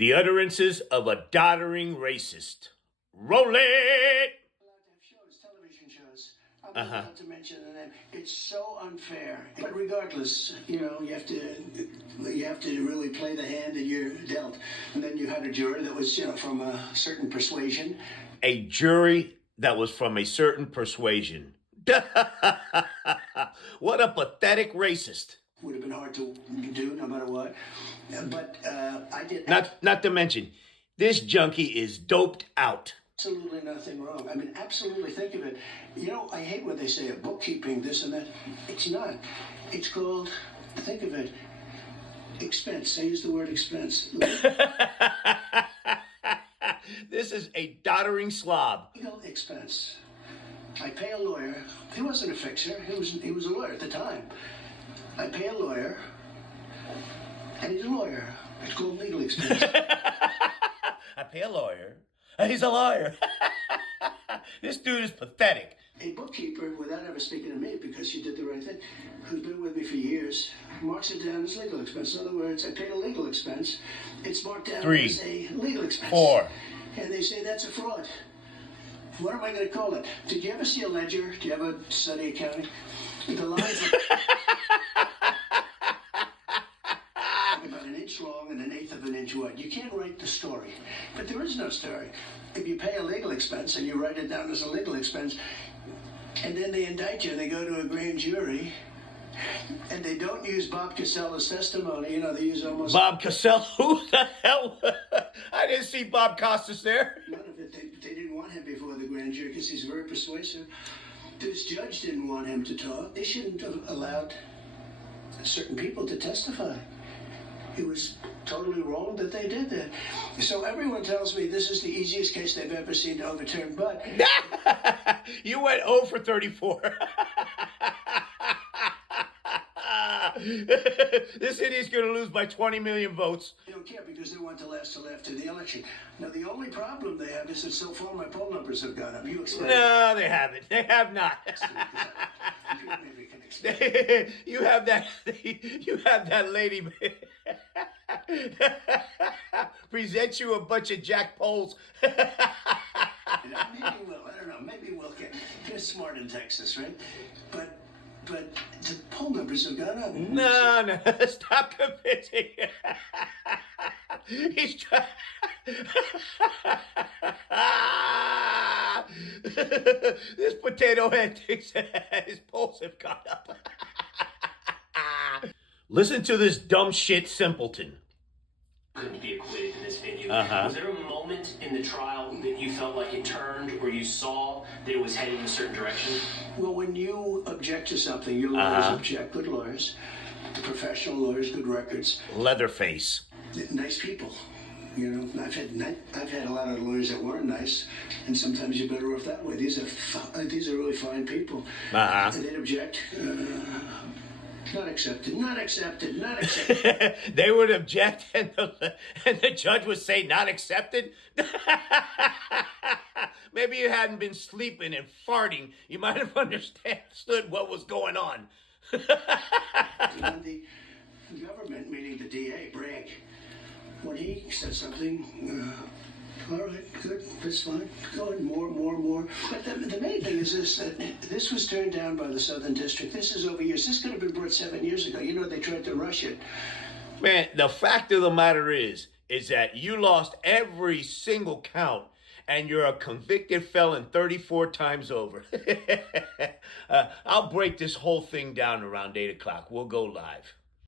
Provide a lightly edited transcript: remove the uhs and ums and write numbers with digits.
The utterances of a doddering racist. Roll it! Allowed to have shows, television shows. I'm not allowed to mention the name. It's so unfair. But regardless, you have to really play the hand that you're dealt. And then you had a jury that was, from a certain persuasion. A jury that was from a certain persuasion. What a pathetic racist. Would have been hard to do no matter what. But I did... Not to mention, this junkie is doped out. Absolutely nothing wrong. I mean, absolutely, think of it. I hate when they say a bookkeeping, this and that. It's not. It's called, think of it, expense. I use the word expense. This is a doddering slob. Legal expense. I pay a lawyer. He wasn't a fixer. He was a lawyer at the time. I pay a lawyer, and he's a lawyer. It's called legal expense. I pay a lawyer. He's a lawyer. This dude is pathetic. A bookkeeper, without ever speaking to me, because she did the right thing, who's been with me for years, marks it down as legal expense. In other words, I paid a legal expense. It's marked down 3, as a legal expense. 4. And they say that's a fraud. What am I going to call it? Did you ever see a ledger? Do you ever study accounting? The lines are about an inch long and an eighth of an inch wide. You can't write the story, but there is no story. If you pay a legal expense and you write it down as a legal expense, and then they indict you and they go to a grand jury, and they don't use Bob Casella's testimony, they use almost... Bob Casella? Who the hell? I didn't see Bob Costas there. None of it. They didn't want him before the grand jury because he's very persuasive. This judge didn't want him to talk. They shouldn't have allowed certain people to testify. It was totally wrong that they did that. So everyone tells me this is the easiest case they've ever seen to overturn, but... You went 0 for 34. This idiot's going to lose by 20 million votes. They don't care because they want to last till after the election. Now, the only problem they have is that so far my poll numbers have gone up. You explain. No, they haven't. They have not. Maybe you can explain. You have that lady present you a bunch of jack polls. Maybe we'll, I don't know, maybe we'll get smart in Texas, right? But the poll numbers have gone up. No, stop convincing. He's trying. This potato head thinks his polls have gone up. Listen to this dumb shit simpleton. Couldn't be acquitted in this venue. Was there a moment in the trial that you felt like it turned or you saw that it was heading in a certain direction? Well, when you object to something, your lawyers object. Good lawyers, professional lawyers, good records. Leatherface. Nice people. I've had a lot of lawyers that weren't nice, and sometimes you're better off that way. These are really fine people. And they'd object. Not accepted, not accepted, not accepted. They would object and the judge would say not accepted? Maybe you hadn't been sleeping and farting. You might have understood what was going on. And the government, meaning the DA, Bragg, when he said something, all right, good, that's fine. Go on, more. But the main thing is this, that this was turned down by the Southern District. This is over years. This could have been brought 7 years ago. They tried to rush it. Man, the fact of the matter is that you lost every single count and you're a convicted felon 34 times over. I'll break this whole thing down around 8 o'clock. We'll go live.